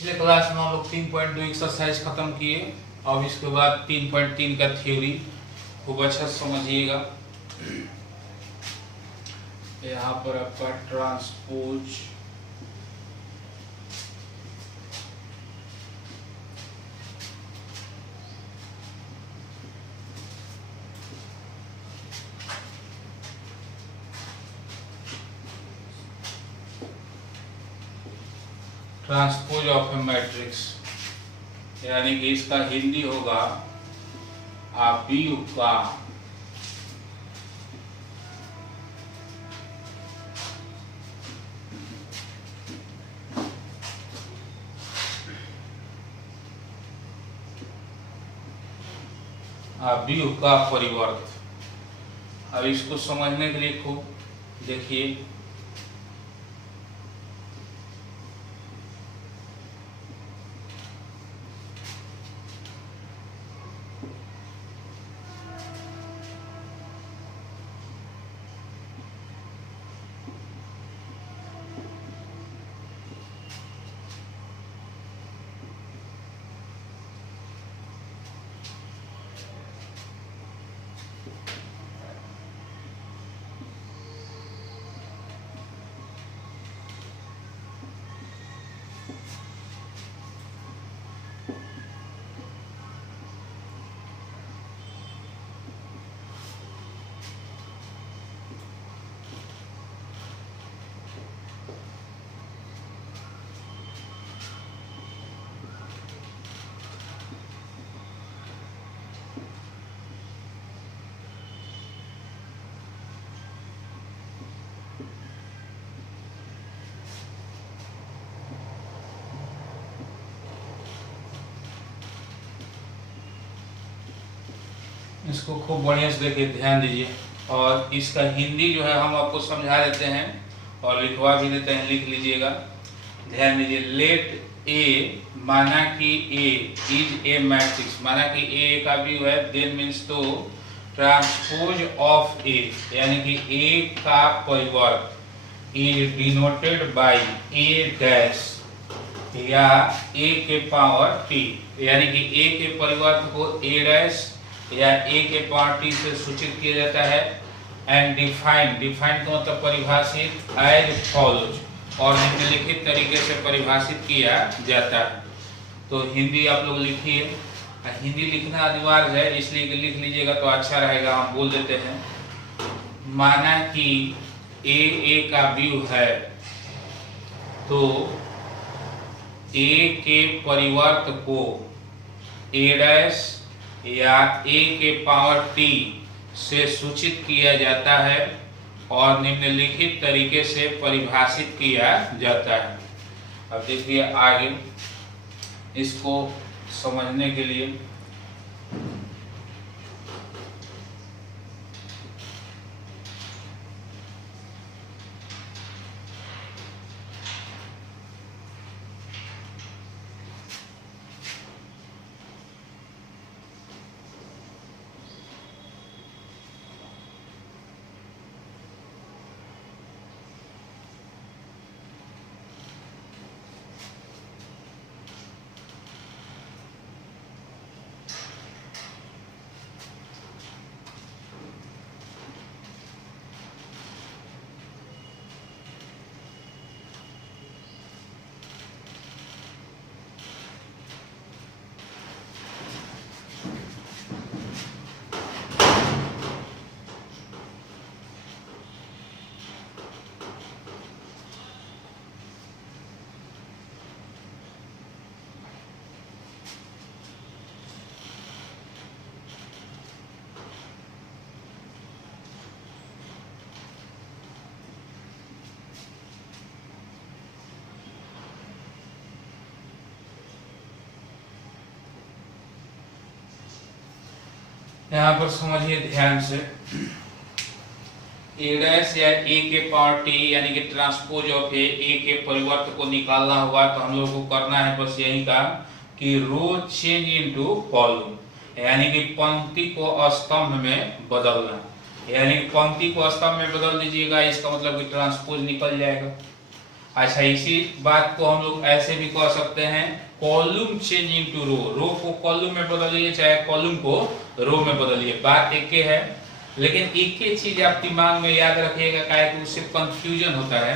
पिछले क्लास में हम लोग 3.2 एक्सरसाइज खत्म किए। अब इसके बाद 3.3 का थ्योरी खूब अच्छा समझिएगा। यहाँ पर आपका transpose transpose of A matrix, यानी कि इसका हिंदी होगा आव्यूह का आव्यूह का परिवर्त। अब इसको समझने के लिए खूब देखिए। इसको खूब बढ़िया से देखिए, ध्यान दीजिए। और इसका हिंदी जो है हम आपको समझा देते हैं और लिखवा भी देते हैं, लिख लीजिएगा। ध्यान दीजिए। लेट ए, माना कि ए इज ए मैट्रिक्स, माना कि ए का भी है, देन मीन्स तो ट्रांसपोज ऑफ ए, यानी कि ए का परिवर्त is denoted by A dash या ए के पावर टी, यानी कि ए के परिवर्त को ए डैश या ए के पावर टी से सूचित किया जाता है। एंड डिफाइन, डिफाइन का मतलब परिभाषित, एज फॉलोज, और निम्नलिखित तरीके से परिभाषित किया जाता है। तो हिंदी आप लोग लिखिए। हिंदी लिखना अनिवार्य है, इसलिए कि लिख लीजिएगा तो अच्छा रहेगा। हम बोल देते हैं, माना कि ए का व्यू है, तो ए के परिवर्त को ए डैश या ए के पावर टी से सूचित किया जाता है और निम्नलिखित तरीके से परिभाषित किया जाता है। अब देखिए आगे इसको समझने के लिए। यहाँ पर समझिए ध्यान से। ए डैश या ए के पावर टी, यानी कि ट्रांसपोज ऑफ ए के परिवर्त को निकालना होगा, तो हम लोग को करना है बस यही काम कि रो चेंज इनटू कॉलम, यानी कि पंक्ति को स्तंभ में बदलना। यानी कि पंक्ति को स्तंभ में बदल दीजिएगा, इसका मतलब कि ट्रांसपोज निकल जाएगा। अच्छा, इसी बात को हम लोग ऐसे भी कह सकते हैं, कॉलम चेंज इनटू रो, रो को कॉलम में बदलिए चाहे कॉलम को रो में बदलिए, बात एक ही है। लेकिन एक ही चीज आप दिमाग में याद रखिएगा, क्या है कि उससे कंफ्यूजन होता है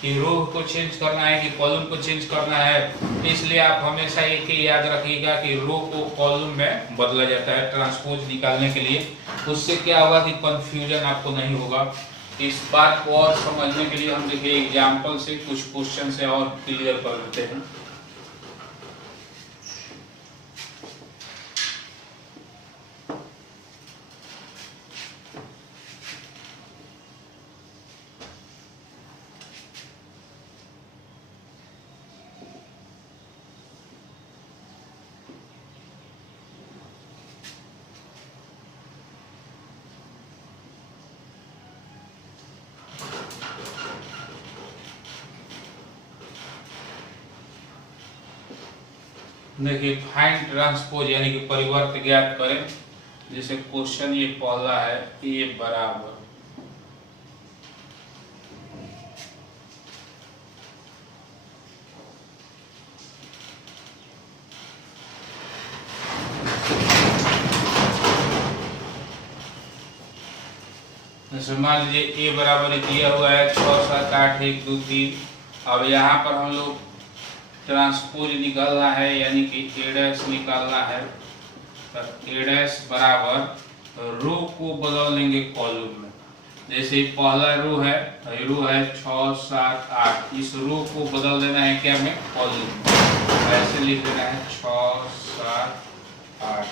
कि रो को चेंज करना है कि कॉलम को चेंज करना है। इसलिए आप हमेशा एक ही याद रखिएगा कि रो को कॉलम में बदला जाता है ट्रांसपोज निकालने के लिए। उससे क्या होगा कि कंफ्यूजन आपको नहीं होगा। इस बात को और समझने के लिए हम देखिए एग्जाम्पल से कुछ क्वेश्चन से और क्लियर कर देते हैं। देखिए फाइंड ट्रांसपोज यानी कि परिवर्त ज्ञात करें। जैसे क्वेश्चन ये पहला है, ये बराबर जैसे मान लीजिए ए बराबर दिया हुआ है 6 7 8 1 2 3। अब यहाँ पर हम लोग ट्रांसपोज निकालना है यानी कि ए डैश निकालना है। ए डैश बराबर रो को बदल लेंगे कॉलम में। जैसे पहला रो है 6 7 8, इस रो को बदल देना है क्या में कॉलम में, ऐसे लिख देना है 6 7 8।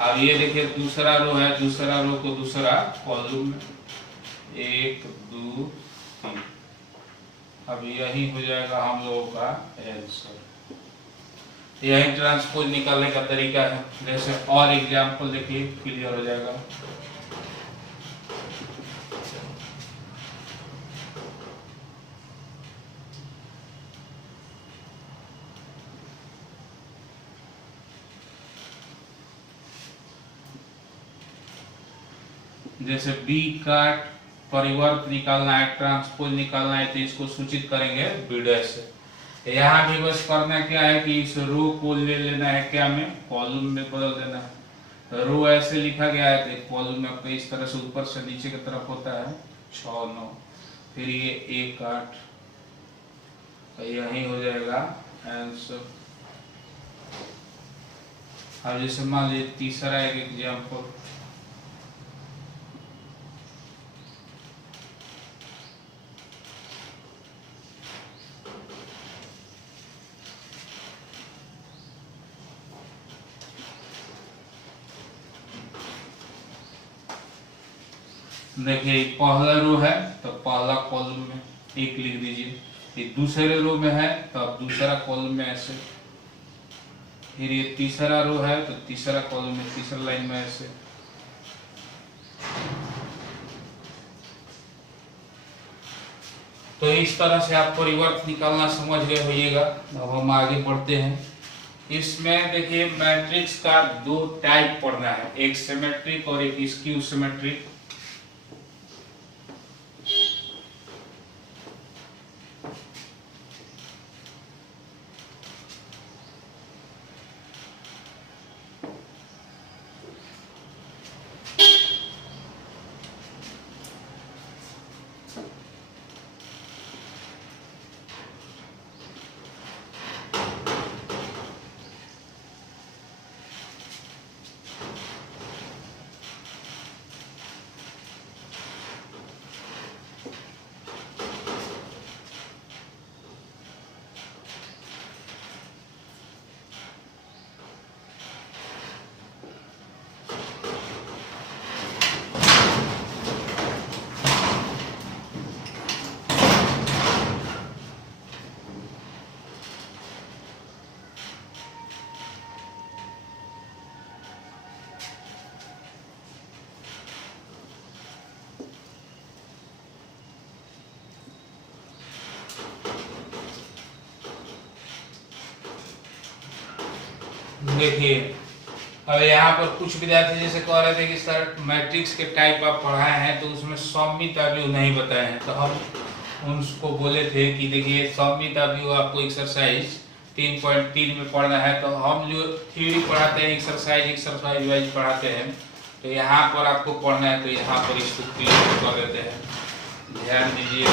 अब ये देखिए दूसरा रो है, दूसरा रो को दूसरा कॉलम में 1 2 3। अब यही हो जाएगा हम लोगों का आंसर। यही ट्रांसपोज निकालने का तरीका है। जैसे और एग्जांपल देखिए क्लियर हो जाएगा। जैसे बी का परिवर्त निकालना है, ट्रांसपोज निकालना है, तो इसको सूचित करेंगे बी डैश से। यहाँ भी बस करना क्या है कि इस रो को ले लेना है क्या में कॉलम में बदल देना है। रो ऐसे लिखा गया है तो कॉलम में आपको इस तरह से ऊपर से नीचे की तरफ होता है 6 9, फिर ये 1 8, यही हो जाएगा आंसर। अब जैसे मान लीजिए तीसरा एक एग्जाम्पल, देखिए पहला रो है तो पहला कॉलम में 1 लिख दीजिए, ये दूसरे रो में है तो अब दूसरा कॉलम में ऐसे, फिर ये तीसरा रो है तो तीसरा कॉलम में तीसरा लाइन में ऐसे। तो इस तरह से आप परिवर्त निकालना समझ गए होइएगा। अब हम आगे बढ़ते हैं। इसमें देखिए मैट्रिक्स का 2 टाइप पढ़ना है, एक सिमेट्रिक और एक स्क्यू सिमेट्रिक। देखिए अब यहाँ पर कुछ विद्यार्थी जैसे कह रहे थे कि सर मैट्रिक्स के टाइप आप पढ़ाए हैं तो उसमें सममित वैल्यू नहीं बताए हैं, तो हम उनको बोले थे कि देखिए सौमित अभी आपको एक्सरसाइज 3.3 में पढ़ना है, तो हम जो थ्योरी पढ़ाते हैं एक्सरसाइज वाइज पढ़ाते हैं, तो यहाँ पर आपको पढ़ना है तो यहाँ पर इसको क्लियर कर देते हैं, ध्यान दीजिए।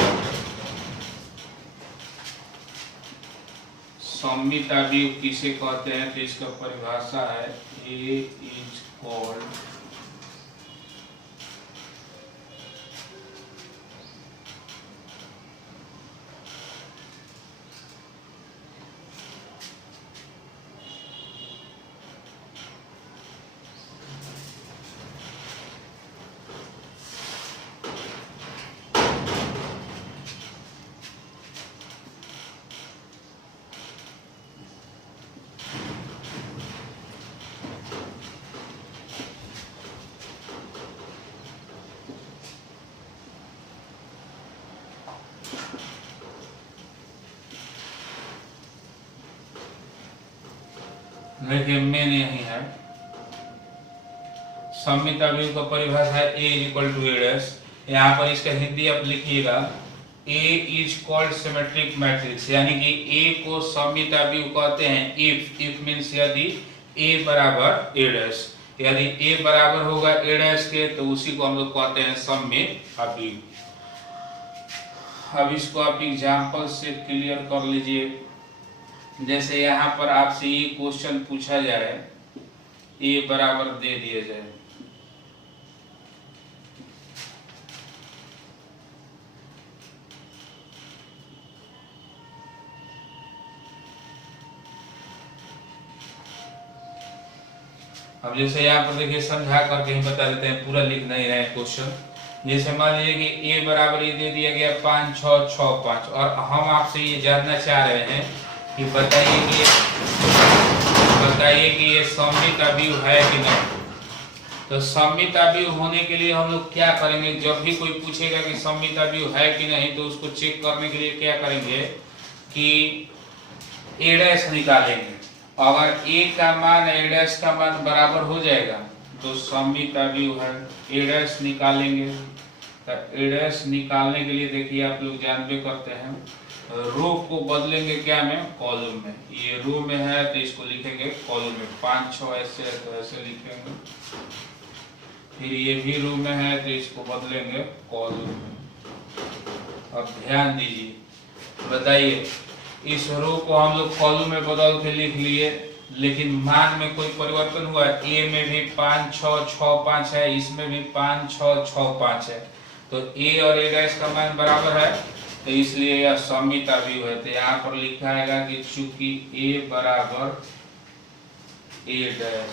सौमित अभी किसे कहते हैं, तो इसका परिभाषा है ए इज कॉल्ड देखिए मेन यही है, सौमित अभी का परिभाषा है A is equal to A dash. यहाँ पर इसका हिंदी आप लिखिएगा A is called symmetric matrix, यानी कि ए को सौमित अभी कहते हैं इफ मीन्स यदि ए बराबर ए डैश, यदि ए बराबर होगा ए डैश के तो उसी को हम लोग कहते हैं सौमित अभी। अब इसको आप एग्जाम्पल से क्लियर कर लीजिए। जैसे यहाँ पर आपसे ये क्वेश्चन पूछा जाए, ए बराबर दे दिया जाए, अब जैसे यहाँ पर देखिए समझा करके ही बता देते हैं, पूरा लिख नहीं रहे क्वेश्चन। जैसे मान लीजिए कि ए बराबर ये दे दिया गया 5 6 6 5, और हम आपसे ये जानना चाह रहे हैं कि बताइए कि ये सौमित अवयव है कि नहीं। तो सौमित अवयव होने के लिए हम लोग क्या करेंगे, जब भी कोई पूछेगा कि सौमित अवयव है कि नहीं, तो उसको चेक करने के लिए क्या करेंगे कि ए डैश निकालेंगे। अगर ए का मान ए डैश का मान बराबर हो जाएगा तो सौमित अवयव है, ए डैश निकालेंगे। तो ए डैश निकालने के लिए देखिए आप लोग जानबे करते हैं, रो को बदलेंगे क्या में, कॉलम में। ये रो में है तो इसको लिखेंगे कॉलम में, 5 6 ऐसे है तो ऐसे लिखेंगे। फिर ये भी रो में है तो इसको बदलेंगे कॉलम में। अब ध्यान दीजिए, बताइए इस रो को हम लोग कॉलम में बदल के लिख लिए, लेकिन मान में कोई परिवर्तन हुआ है। ए में भी 5 6 6 5 है, इसमें भी 5 6 6 5 है, तो ए और ए डैश का मान बराबर है, तो इसलिए यह सौमित अवयव है। तो यहाँ पर लिखा है कि चूंकि ए बराबर ए डैश,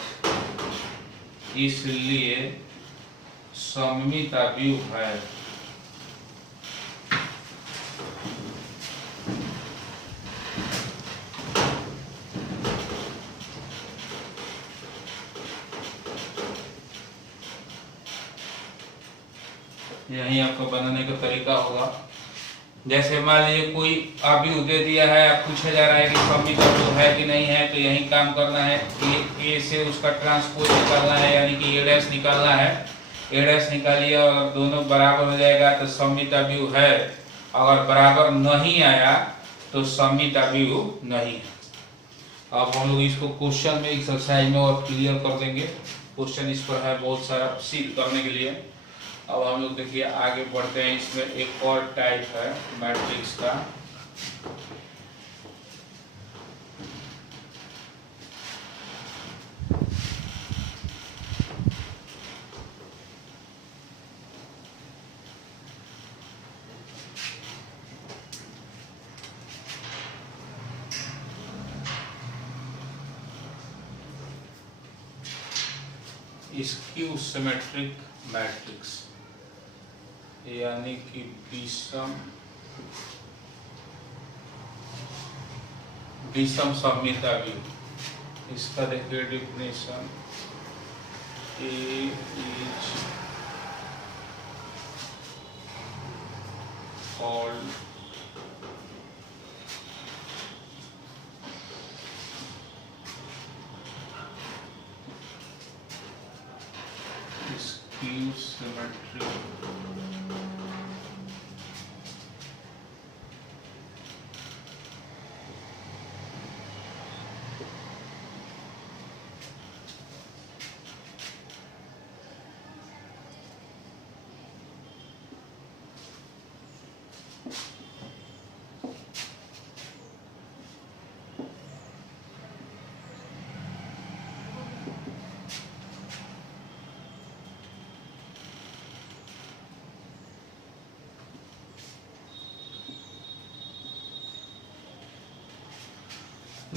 इसलिए सौमित अवयव है। यही आपको बनाने का तरीका होगा। जैसे मान लीजिए कोई अवयव दे दिया है, आप पूछा जा रहा है कि सौमित अवयव है कि नहीं है, तो यही काम करना है, ए से उसका ट्रांसपोज निकालना है, यानी कि ए डैश निकालना है। ए डैश निकालिए और दोनों बराबर हो जाएगा तो सौमित अवयव है। अगर बराबर नहीं आया तो सौमित अवयव नहीं है। अब हम लोग इसको क्वेश्चन में एक्सरसाइज में और क्लियर कर देंगे। क्वेश्चन इस पर है बहुत सारा सिद्ध करने के लिए। अब हम लोग देखिए आगे बढ़ते हैं। इसमें एक और टाइप है मैट्रिक्स का, स्क्यू सिमेट्रिक मैट्रिक्स, यानी कि विषम सौमित अवयव। इसका देखिए definition, A is called skew symmetric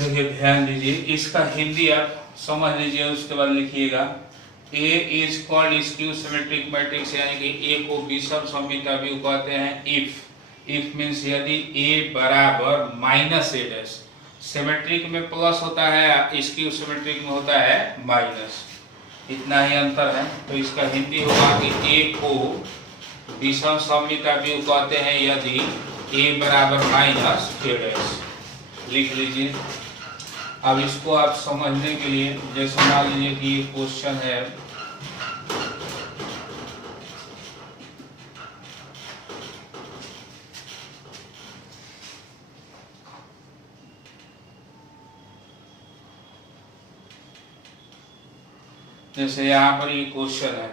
देखिए ध्यान दीजिए, इसका हिंदी आप समझ लीजिए, उसके बाद लिखिएगा। A is called skew symmetric matrix, यानी कि ए को विषम सममिताव्यूह कहते हैं इफ मीन्स यदि ए बराबर माइनस ए डैश। सिमेट्रिक में प्लस होता है, स्क्यू सिमेट्रिक में होता है माइनस, इतना ही अंतर है। तो इसका हिंदी होगा कि ए को विषम सममिताव्यूह कहते हैं यदि ए बराबर माइनस ए डैश। लिख लीजिए। अब इसको आप समझने के लिए, जैसे मान लीजिए कि ये क्वेश्चन है, जैसे यहाँ पर ये क्वेश्चन है,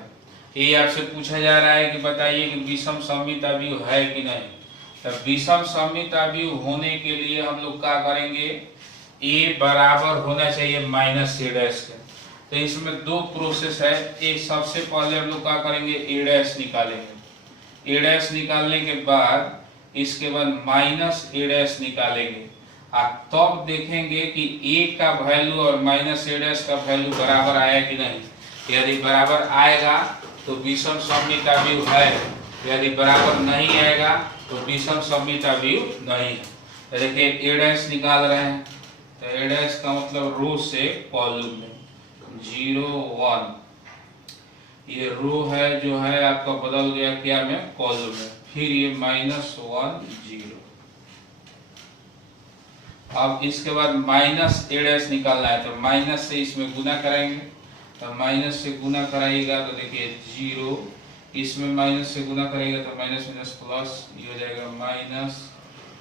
ये आपसे पूछा जा रहा है कि बताइए कि विषम सममिताव्यूह है कि नहीं। तो विषम सममिताव्यूह होने के लिए हम लोग क्या करेंगे, ए बराबर होना चाहिए माइनस ए डैश के। तो इसमें दो प्रोसेस है। एक, सबसे पहले हम लोग क्या करेंगे, ए डैश निकालेंगे। ए डैश निकालने के बाद इसके बाद माइनस ए डैश निकालेंगे। आप तब देखेंगे कि ए का वैल्यू और माइनस ए डैश का वैल्यू बराबर आया कि नहीं। यदि बराबर आएगा तो विषम सममिताव्यूह है, यदि बराबर नहीं आएगा तो विषम सममिताव्यूह नहीं है। तो देखिए ए डैश निकाल रहे हैं, तो ए डैश का मतलब रो से कॉलम में 0 1, ये रो है जो है आपका बदल गया क्या में, कॉलम में। फिर ये -1 0। अब इसके बाद माइनस ए डैश निकालना है, तो माइनस से इसमें गुना करेंगे। तो माइनस से गुना कराइएगा तो देखिए 0, इसमें माइनस से गुना करेगा तो माइनस माइनस प्लस, ये हो जाएगा माइनस,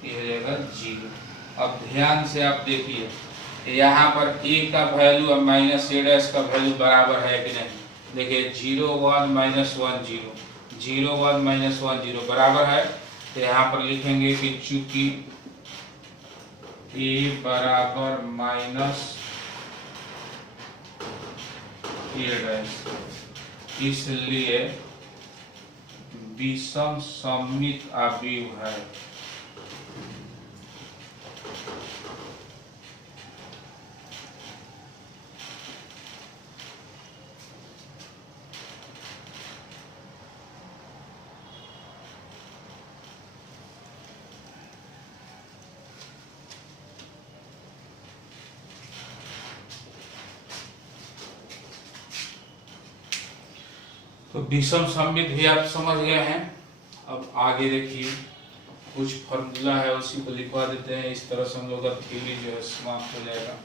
ये हो जाएगा 0। अब ध्यान से आप देखिए यहाँ पर ए का वैल्यू और माइनस ए डैश का वैल्यू बराबर है कि नहीं। देखिए 0 1 -1 0, 0 1 -1 0 बराबर है। तो यहाँ पर लिखेंगे कि चूंकि ए बराबर माइनस ए डैश, इसलिए विषम सममिताव्यूह है। तो विषम सममित भी आप समझ गए हैं। अब आगे देखिए, कुछ फॉर्मूला है उसी को लिखवा देते हैं। इस तरह से हम लोग का थ्योरी जो है समाप्त हो जाएगा।